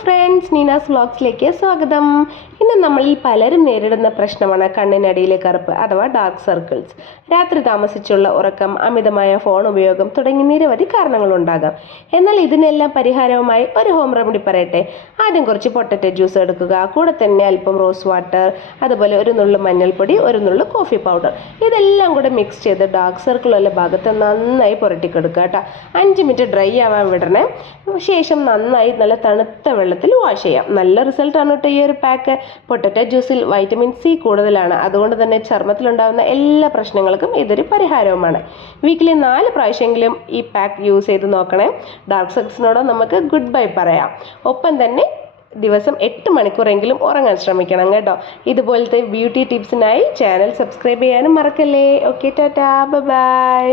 Friends, നീനാസ് വ്ളോഗ്സിലേക്ക് സ്വാഗതം. ഇന്ന് നമ്മളിൽ പലരും നേരിടുന്ന പ്രശ്നമാണ് കണ്ണിനടിയിലെ കറുപ്പ് അഥവാ ഡാർക്ക് സർക്കിൾസ്. രാത്രി താമസിച്ചുള്ള ഉറക്കം, അമിതമായ ഫോൺ ഉപയോഗം തുടങ്ങി നിരവധി കാരണങ്ങളുണ്ടാകാം. എന്നാൽ ഇതിനെല്ലാം പരിഹാരവുമായി ഒരു ഹോം റെമഡി പറയട്ടെ. ആദ്യം കുറച്ച് പൊട്ടറ്റോ ജ്യൂസ് എടുക്കുക. കൂടെ തന്നെ അല്പം റോസ് വാട്ടർ, അതുപോലെ ഒരു നുള്ളു മഞ്ഞൾപ്പൊടി, ഒരു നുള്ളു കോഫി പൗഡർ. ഇതെല്ലാം കൂടെ മിക്സ് ചെയ്ത് ഡാർക്ക് സർക്കിളുള്ള ഭാഗത്ത് നന്നായി പുരട്ടിക്കെടുക്കുക കേട്ടോ. 5 മിനിറ്റ് ഡ്രൈ ആവാൻ വിടണേ. ശേഷം നന്നായി നല്ല തണുത്ത വെള്ളത്തിൽ വാഷ് ചെയ്യാം. നല്ല റിസൾട്ടാണ് കേട്ടോ ഈ ഒരു പാക്ക്. പൊട്ടറ്റോ ജ്യൂസിൽ വൈറ്റമിൻ സി കൂടുതലാണ്. അതുകൊണ്ട് തന്നെ ചർമ്മത്തിലുണ്ടാകുന്ന എല്ലാ പ്രശ്നങ്ങൾക്കും ഇതൊരു പരിഹാരവുമാണ്. വീക്കിലി 4 പ്രാവശ്യമെങ്കിലും ഈ പാക്ക് യൂസ് ചെയ്ത് നോക്കണേ. ഡാർക്ക് സർക്കിൾസിനോട് നമുക്ക് ഗുഡ് ബൈ പറയാം. ഒപ്പം തന്നെ ദിവസം 8 മണിക്കൂറെങ്കിലും ഉറങ്ങാൻ ശ്രമിക്കണം കേട്ടോ. ഇതുപോലത്തെ ബ്യൂട്ടി ടിപ്സിനായി ചാനൽ സബ്സ്ക്രൈബ് ചെയ്യാനും മറക്കല്ലേ. Okay, tata, by.